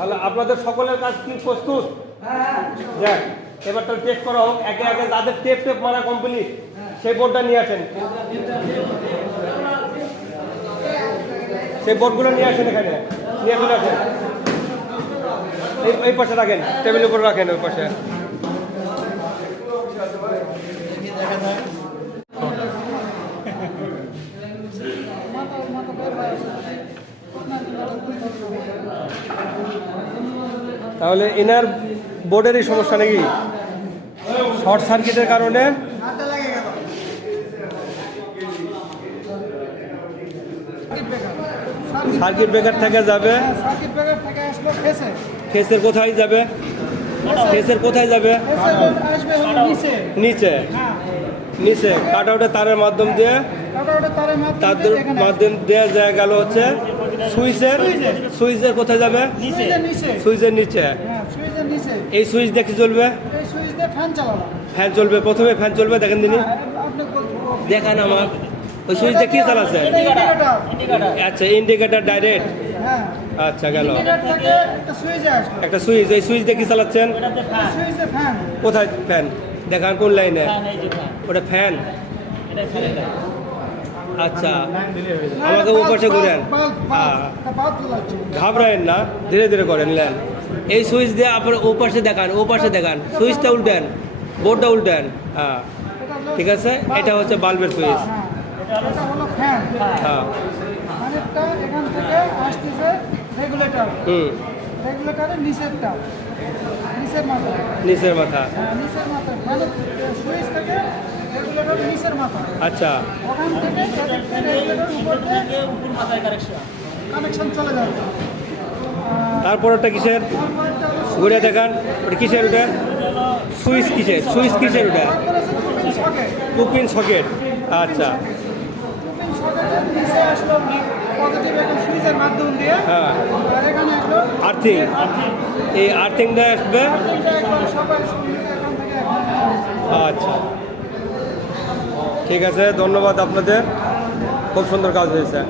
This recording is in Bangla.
তাহলে আপনাদের সকলের কাজ কি প্রস্তুত? যাক, এবার তো টেস্ট করা হোক। একে একে যাদের টেপ মারা কমপ্লিট সেই বোর্ডটা নিয়ে আসেন। সেই বোর্ডগুলো নিয়ে আসেন, এখানে নিয়ে চলে আসেন। এই পাশে রাখেন, টেবিলের উপর রাখেন, ওই পাশে। তাহলে এনার বোর্ডেরই সমস্যা নাকি? শর্ট সার্কিটের কারণে সার্কিট ব্রেকার থেকে যাবে, ফেসের কোথায় যাবে? ফেসের কোথায় যাবে? নিচে, নিচে কাট আউটের তারের মাধ্যম দিয়ে, তাদের মাধ্যম দেওয়া যায় গেল হচ্ছে সুইচের কোথায় যাবে? সুইচের নিচে। এই সুইচ দিয়ে কি চলবে? ফ্যান চলবে। প্রথমে ফ্যান চলবে, দেখেন দিনই, দেখান আমার। ওই সুইচ দিয়ে কি চালাচ্ছে? আচ্ছা, ইন্ডিকেটার ডাইরেক্ট। আচ্ছা, গেল একটা সুইচ। এই সুইচ দিয়ে কি চালাচ্ছেন? কোথায় ফ্যান? দেখান কোন লাইনে? ওটা ফ্যান। আচ্ছা, আমাকে ও পাশে ঘুরেন। ঘাবড়ায়েন না, ধীরে ধীরে করেন। নেন এই সুইচ দিয়ে আপনার ও পাশে দেখান, ও পাশে দেখান। সুইচটা উল্টেন, বোর্ডটা উল্টেন। হ্যাঁ, ঠিক আছে। এটা হচ্ছে বাল্বের সুইচ। হ্যাঁ, নিচের মাথা। আচ্ছা, তারপরটা কিসের? ঘুরে দেখান, ওটা কিসের? ওটা সুইচ কিসের? সুইচ কিসের? ওটা টু পিন সকেট। আচ্ছা, হ্যাঁ, আর্থিং। এই আর্থিংটা আসবে। আচ্ছা, ঠিক আছে, ধন্যবাদ আপনাদের, খুব সুন্দর কাজ হয়েছে।